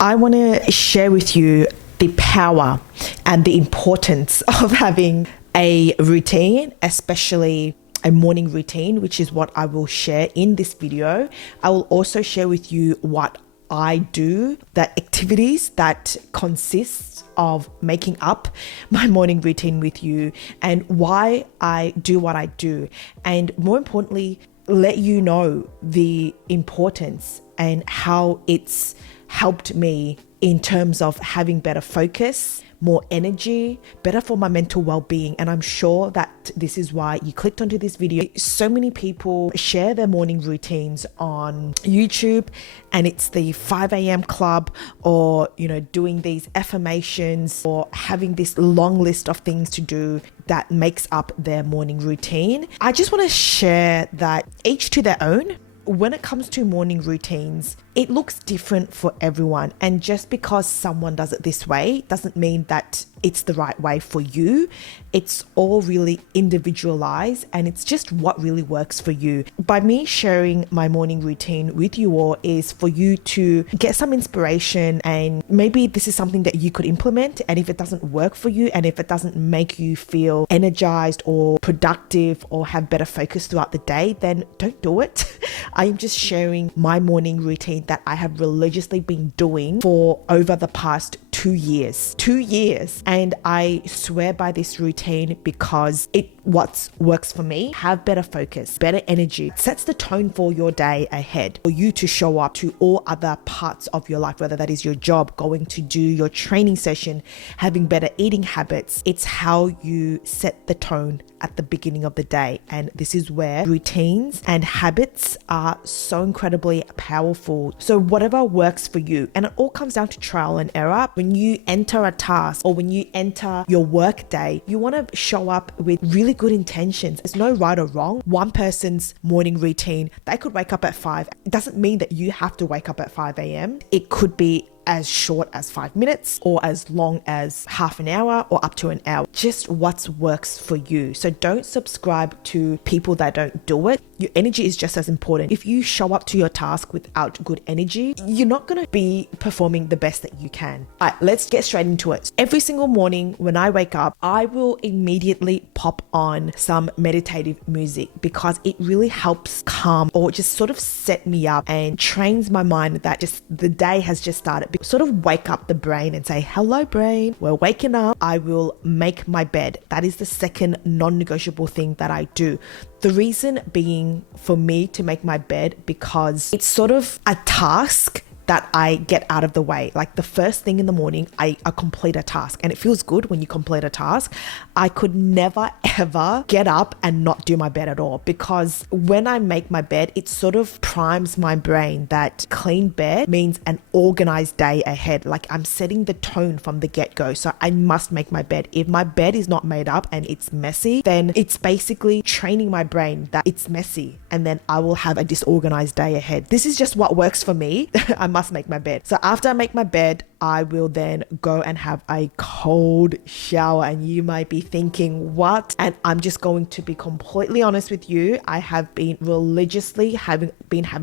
I want to share with you the power and the importance of having a routine, especially a morning routine, which is what I will share in this video. I will also share with you what I do, the activities that consist of making up my morning routine with you, and why I do what I do. And more importantly, let you know the importance and how it's helped me in terms of having better focus, more energy, better for my mental well-being. And I'm sure that this is why you clicked onto this video. So many people share their morning routines on YouTube, and it's the 5 a.m. club, or doing these affirmations, or having this long list of things to do that makes up their morning routine. I just want to share that each to their own. When it comes to morning routines, it looks different for everyone. And just because someone does it this way doesn't mean that it's the right way for you. It's all really individualized, and it's just what really works for you. By me sharing my morning routine with you all is for you to get some inspiration, and maybe this is something that you could implement. And if it doesn't work for you, and if it doesn't make you feel energized or productive or have better focus throughout the day, then don't do it. I am just sharing my morning routine that I have religiously been doing for over the past 2 years. 2 years. And I swear by this routine because it works for me. Have better focus, better energy. It sets the tone for your day ahead, for you to show up to all other parts of your life, whether that is your job, going to do your training session, having better eating habits. It's how you set the tone at the beginning of the day. And this is where routines and habits are so incredibly powerful. So whatever works for you, and it all comes down to trial and error. When you enter a task, or when you enter your work day, you want to show up with really good intentions. There's no right or wrong. One person's morning routine, they could wake up at 5. It doesn't mean that you have to wake up at 5 a.m. It could be as short as 5 minutes, or as long as half an hour, or up to an hour. Just what works for you. So don't subscribe to people that don't do it. Your energy is just as important. If you show up to your task without good energy, you're not going to be performing the best that you can. All right, let's get straight into it. Every single morning when I wake up, I will immediately pop on some meditative music, because it really helps calm, or just sort of set me up and trains my mind that just the day has just started. Sort of wake up the brain and say, hello brain, we're waking up. I will make my bed. That is the second non-negotiable thing that I do. The reason being for me to make my bed, because it's sort of a task that I get out of the way. Like the first thing in the morning, I complete a task, and it feels good when you complete a task. I could never ever get up and not do my bed at all, because when I make my bed, it sort of primes my brain that clean bed means an organized day ahead. Like I'm setting the tone from the get-go. So I must make my bed. If my bed is not made up and it's messy, then it's basically training my brain that it's messy, and then I will have a disorganized day ahead. This is just what works for me. I must make my bed. So after I make my bed, I will then go and have a cold shower. And you might be thinking, what? And I'm just going to be completely honest with you. I have been religiously having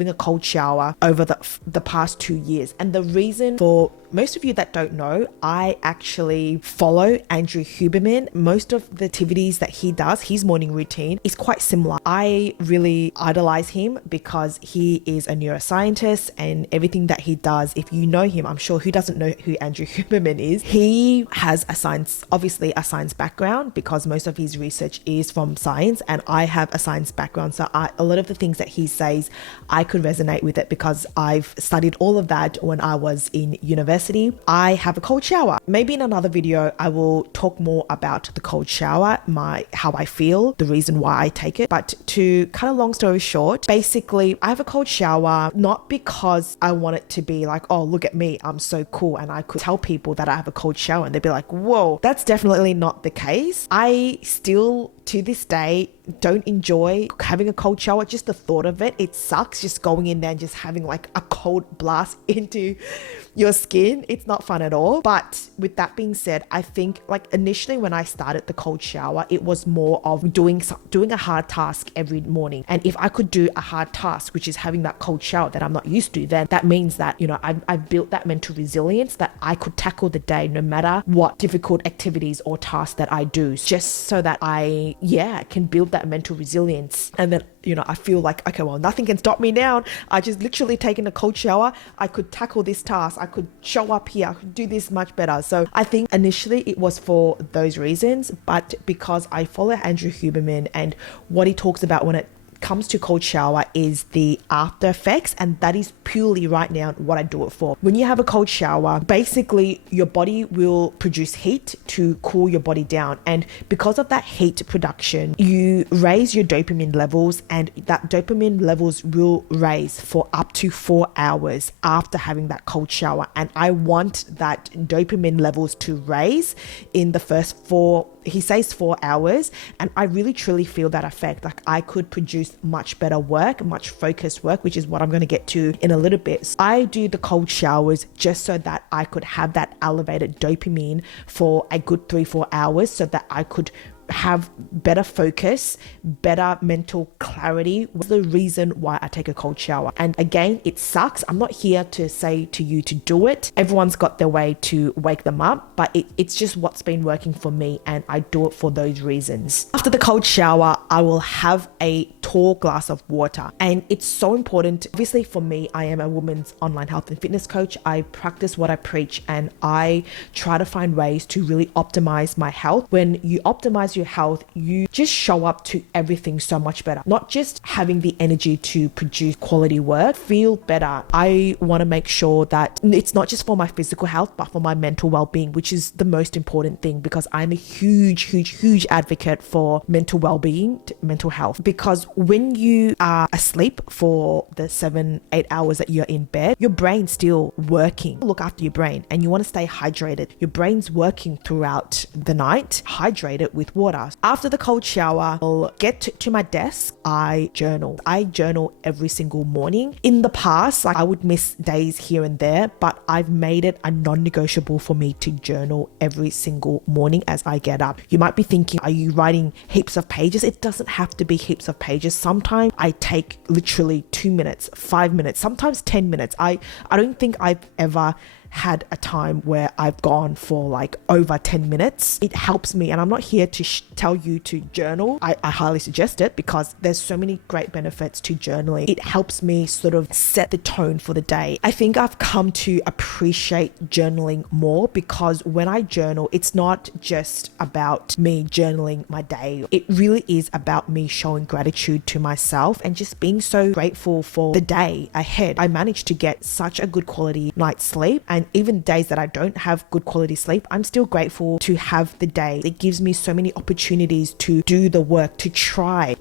a cold shower over the past 2 years. And the reason, for most of you that don't know, I actually follow Andrew Huberman. Most of the activities that he does, his morning routine is quite similar. I really idolize him because he is a neuroscientist, and everything that he does, if you know him, I'm sure who doesn't know who Andrew Huberman is, he has obviously a science background, because most of his research is from science, and I have a science background. So a lot of the things that he says, I could resonate with it, because I've studied all of that when I was in university. I have a cold shower. Maybe in another video, I will talk more about the cold shower, how I feel, the reason why I take it. But to cut a long story short, basically, I have a cold shower, not because I want it to be like, oh, look at me, I'm so cool. And I could tell people that I have a cold shower and they'd be like, whoa, that's definitely not the case. I still, to this day, don't enjoy having a cold shower. Just the thought of it sucks, just going in there and just having like a cold blast into your skin. in. It's not fun at all. But with that being said, I think like initially when I started the cold shower, it was more of doing a hard task every morning. And if I could do a hard task, which is having that cold shower that I'm not used to, then that means that, you know, I've built that mental resilience that I could tackle the day no matter what difficult activities or tasks that I do, just so that I can build that mental resilience. And then, you know, I feel like, okay, well, nothing can stop me now. I just literally taken a cold shower. I could tackle this task. I could show up here. I could do this much better. So I think initially it was for those reasons, but because I follow Andrew Huberman and what he talks about when it comes to cold shower is the after effects, and that is purely right now what I do it for. When you have a cold shower, basically your body will produce heat to cool your body down, and because of that heat production, you raise your dopamine levels, and that dopamine levels will raise for up to 4 hours after having that cold shower. And I want that dopamine levels to raise in the first 4 hours, and I really truly feel that effect. Like I could produce much better work, much focused work, which is what I'm going to get to in a little bit. So I do the cold showers just so that I could have that elevated dopamine for a good 3-4 hours, so that I could have better focus, better mental clarity. Was the reason why I take a cold shower. And again, it sucks. I'm not here to say to you to do it. Everyone's got their way to wake them up, but it's just what's been working for me, and I do it for those reasons. After the cold shower, I will have a tall glass of water, and it's so important. Obviously for me, I am a woman's online health and fitness coach. I practice what I preach, and I try to find ways to really optimize my health. When you optimize your health, you just show up to everything so much better. Not just having the energy to produce quality work, feel better. I want to make sure that it's not just for my physical health, but for my mental well-being, which is the most important thing, because I'm a huge advocate for mental well-being, mental health. Because when you are asleep for the 7-8 hours that you're in bed, your brain's still working. Look after your brain, and you want to stay hydrated. Your brain's working throughout the night. Hydrate it with water. After the cold shower, I'll get to my desk. I journal. I journal every single morning. In the past, like I would miss days here and there, but I've made it a non-negotiable for me to journal every single morning as I get up. You might be thinking, are you writing heaps of pages? It doesn't have to be heaps of pages. Sometimes I take literally 2 minutes, 5 minutes, sometimes 10 minutes. I don't think I've ever had a time where I've gone for like over 10 minutes. It helps me, and I'm not here to tell you to journal. I highly suggest it because there's so many great benefits to journaling. It helps me sort of set the tone for the day. I think I've come to appreciate journaling more, because when I journal, it's not just about me journaling my day. It really is about me showing gratitude to myself and just being so grateful for the day ahead. I managed to get such a good quality night's sleep, and even days that I don't have good quality sleep, I'm still grateful to have the day. It gives me so many opportunities to do the work, to try,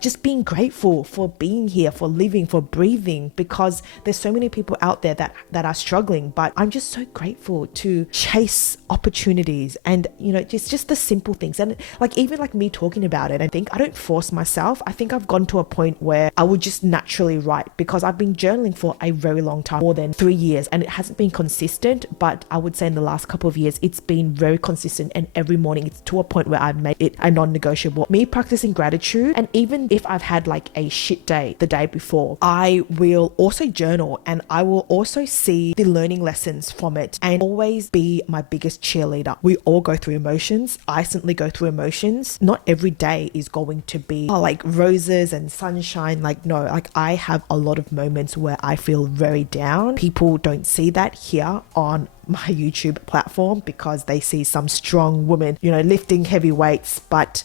just being grateful for being here, for living, for breathing, because there's so many people out there that are struggling, but I'm just so grateful to chase opportunities. And you know, just the simple things. And like even like me talking about it, I think I don't force myself. I think I've gone to a point where I would just naturally write, because I've been journaling for a very long time, more than 3 years, and it hasn't been consistent, but I would say in the last couple of years it's been very consistent, and every morning it's to a point where I've made it a non-negotiable. Me practicing gratitude, and even if I've had like a shit day the day before, I will also journal, and I will also see the learning lessons from it, and always be my biggest cheerleader. We all go through emotions. I certainly go through emotions. Not every day is going to be like roses and sunshine. Like no, like I have a lot of moments where I feel very down. People don't see that here on my YouTube platform, because they see some strong woman, you know, lifting heavy weights, but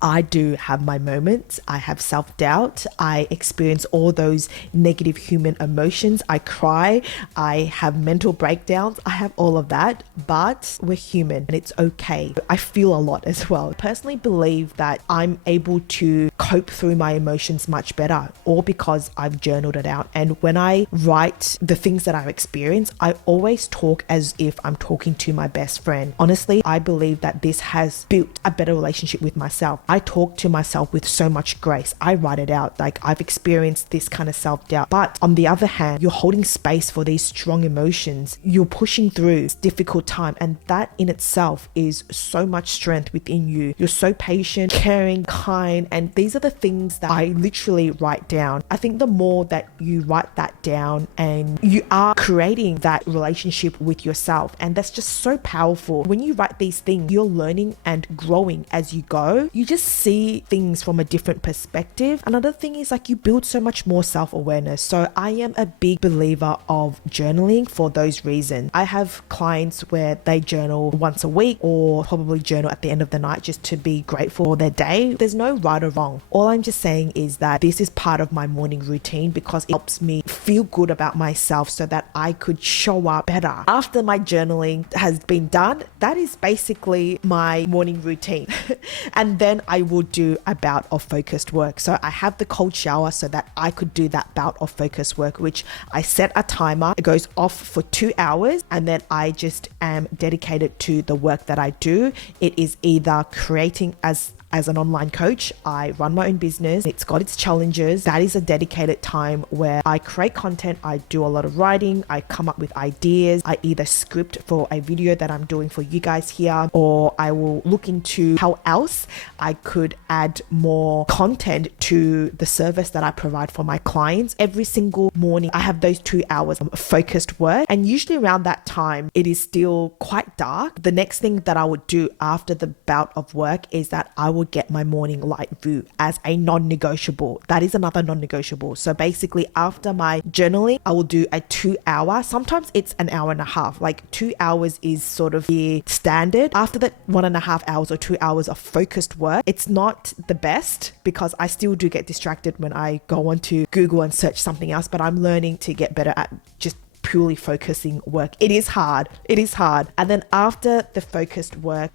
I do have my moments. I have self-doubt. I experience all those negative human emotions. I cry. I have mental breakdowns. I have all of that, but we're human and it's okay. I feel a lot as well. I personally believe that I'm able to cope through my emotions much better, all because I've journaled it out. And when I write the things that I've experienced, I always talk as if I'm talking to my best friend. Honestly, I believe that this has built a better relationship with myself. I talk to myself with so much grace. I write it out. Like, I've experienced this kind of self-doubt. But on the other hand, you're holding space for these strong emotions. You're pushing through this difficult time. And that in itself is so much strength within you. You're so patient, caring, kind. And these are the things that I literally write down. I think the more that you write that down, and you are creating that relationship with yourself. And that's just so powerful. When you write these things, you're learning and growing as you go. You just see things from a different perspective. Another thing is, like, you build so much more self-awareness. So I am a big believer of journaling for those reasons. I have clients where they journal once a week, or probably journal at the end of the night, just to be grateful for their day. There's no right or wrong. All I'm just saying is that this is part of my morning routine because it helps me feel good about myself so that I could show up better. After my journaling has been done, that is basically my morning routine. And then I will do a bout of focused work. So I have the cold shower so that I could do that bout of focused work, which I set a timer. It goes off for 2 hours, and then I just am dedicated to the work that I do. It is either creating as an online coach. I run my own business. It's got its challenges. That is a dedicated time where I create content. I do a lot of writing. I come up with ideas. I either script for a video that I'm doing for you guys here, or I will look into how else I could add more content to the service that I provide for my clients. Every single morning, I have those 2 hours of focused work. And usually around that time, it is still quite dark. The next thing that I would do after the bout of work is that I will get my morning light view as a non-negotiable. That is another non-negotiable. So basically, after my journaling, I will do a 2 hour. Sometimes it's an hour and a half. Like 2 hours is sort of the standard. After that 1.5 hours or 2 hours of focused work, it's not the best because I still do get distracted when I go onto Google and search something else, but I'm learning to get better at just purely focusing work. It is hard. And then after the focused work,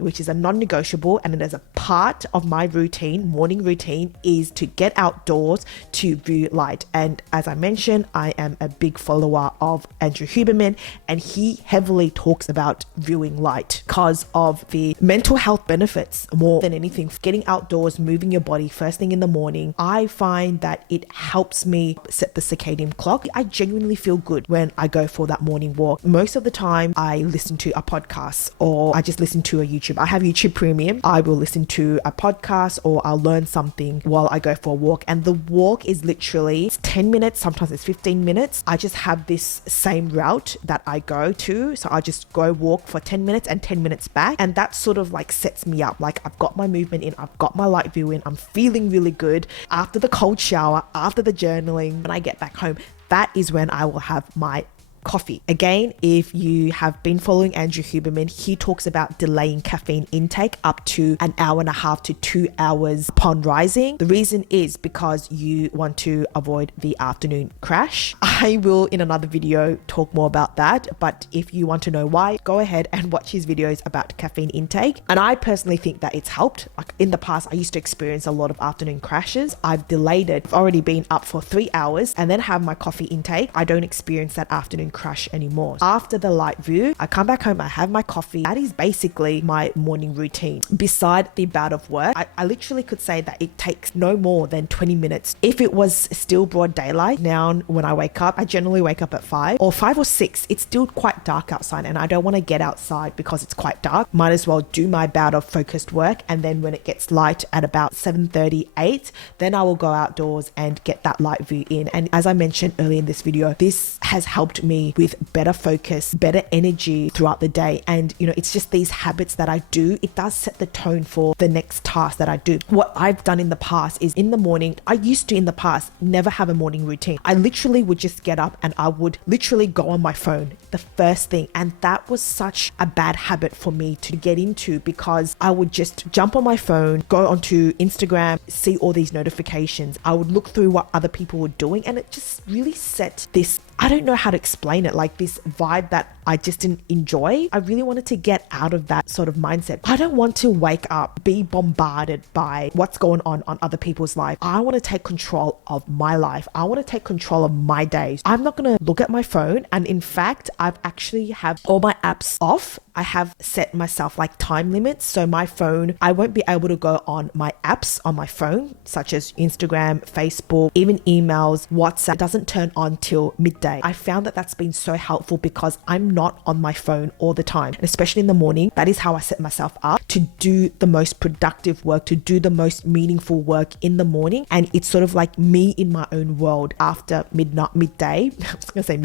which is a non-negotiable, and it is a part of my routine, morning routine, is to get outdoors to view light. And as I mentioned, I am a big follower of Andrew Huberman, and he heavily talks about viewing light because of the mental health benefits more than anything. Getting outdoors, moving your body first thing in the morning, I find that it helps me set the circadian clock. I genuinely feel good when I go for that morning walk. Most of the time, I listen to a podcast or I just listen to a YouTube. I have YouTube Premium. I will listen to a podcast or I'll learn something while I go for a walk. And the walk is literally 10 minutes, sometimes it's 15 minutes. I just have this same route that I go to. So I just go walk for 10 minutes and 10 minutes back. And that sort of like sets me up. Like, I've got my movement in, I've got my light view in, I'm feeling really good. After the cold shower, after the journaling, when I get back home, that is when I will have my coffee. Again, if you have been following Andrew Huberman, he talks about delaying caffeine intake up to 1.5 hours to 2 hours upon rising. The reason is because you want to avoid the afternoon crash. I will in another video talk more about that, but if you want to know why, go ahead and watch his videos about caffeine intake. And I personally think that it's helped. Like, in the past, I used to experience a lot of afternoon crashes. I've delayed it. I've already been up for 3 hours and then have my coffee intake. I don't experience that afternoon crash anymore. After the light view, I come back home, I have my coffee. That is basically my morning routine. Beside the bout of work, I literally could say that it takes no more than 20 minutes. If it was still broad daylight, now when I wake up, I generally wake up at 5 or 6. It's still quite dark outside and I don't want to get outside because it's quite dark. Might as well do my bout of focused work, and then when it gets light at about 7:30, 8, then I will go outdoors and get that light view in. And as I mentioned earlier in this video, this has helped me with better focus, better energy throughout the day. And it's just these habits that I do. It does set the tone for the next task that I do. What I've done in the past is in the morning, I used to in the past never have a morning routine. I literally would just get up and I would literally go on my phone the first thing. And that was such a bad habit for me to get into because I would just jump on my phone, go onto Instagram, see all these notifications. I would look through what other people were doing, and it just really set this I don't know how to explain it, like this vibe that I just didn't enjoy. I really wanted to get out of that sort of mindset. I don't want to wake up, be bombarded by what's going on other people's life. I want to take control of my life. I want to take control of my days. I'm not going to look at my phone. And in fact, I've actually have all my apps off. I have set myself like time limits. So my phone, I won't be able to go on my apps on my phone, such as Instagram, Facebook, even emails, WhatsApp. It doesn't turn on till midday. I found that that's been so helpful because I'm not on my phone all the time. And especially in the morning, that is how I set myself up to do the most productive work, to do the most meaningful work in the morning. And it's sort of like me in my own world after midday. I was going to say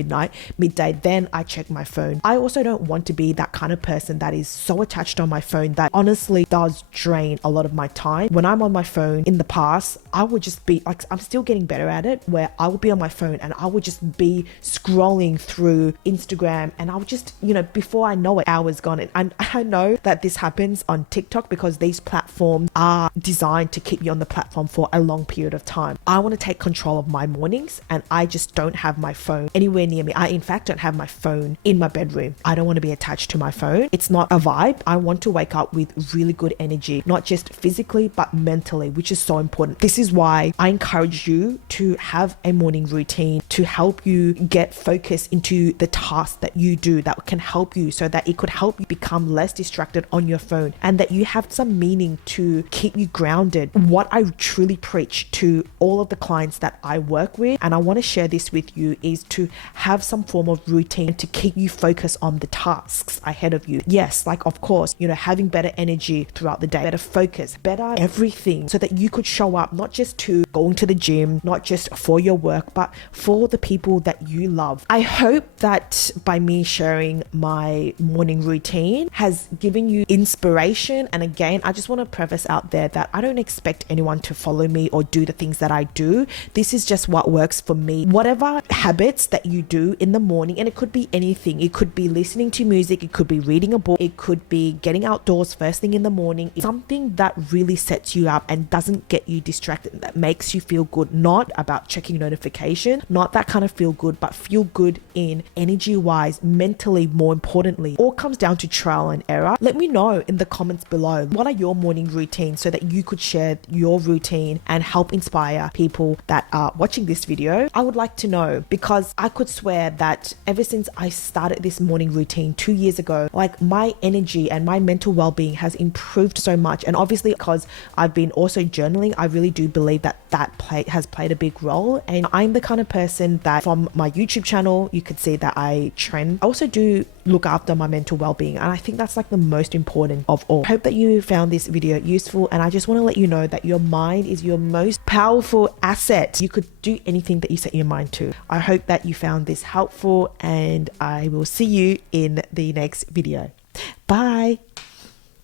midday. Then I check my phone. I also don't want to be that kind of person that is so attached on my phone that honestly does drain a lot of my time. When I'm on my phone in the past, I would just be like, I'm still getting better at it, where I would be on my phone and I would just be scrolling through Instagram, and I would just, before I know it, hours gone. And I know that this happens on TikTok because these platforms are designed to keep you on the platform for a long period of time. I want to take control of my mornings, and I just don't have my phone anywhere near me. I, in fact, don't have my phone in my bedroom. I don't want to be attached to my phone. It's not a vibe. I want to wake up with really good energy, not just physically, but mentally, which is so important. This is why I encourage you to have a morning routine to help you get focus into the tasks that you do that can help you, so that it could help you become less distracted on your phone, and that you have some meaning to keep you grounded. What I truly preach to all of the clients that I work with, and I want to share this with you, is to have some form of routine to keep you focused on the tasks ahead of you. Yes, like of course, having better energy throughout the day, better focus, better everything, so that you could show up not just to going to the gym, not just for your work, but for the people that you love. I hope that by me sharing my morning routine has given you inspiration. And again, I just want to preface out there that I don't expect anyone to follow me or do the things that I do. This is just what works for me. Whatever habits that you do in the morning, and it could be anything. It could be listening to music, it could be reading a book, it could be getting outdoors first thing in the morning. Something that really sets you up and doesn't get you distracted, that makes you feel good, not about checking notification, not that kind of feel good, but feel good in energy wise, mentally, more importantly. All comes down to trial and error. Let me know in the comments below, what are your morning routines, so that you could share your routine and help inspire people that are watching this video. I would like to know, because I could swear that ever since I started this morning routine 2 years ago, like my energy and my mental well-being has improved so much. And obviously because I've been also journaling, I really do believe that has played a big role. And I'm the kind of person that, from my YouTube channel, you could see that I trend. I also do look after my mental well-being, and I think that's like the most important of all. I hope that you found this video useful, and I just want to let you know that your mind is your most powerful asset. You could do anything that you set your mind to. I hope that you found this helpful, and I will see you in the next video. Bye.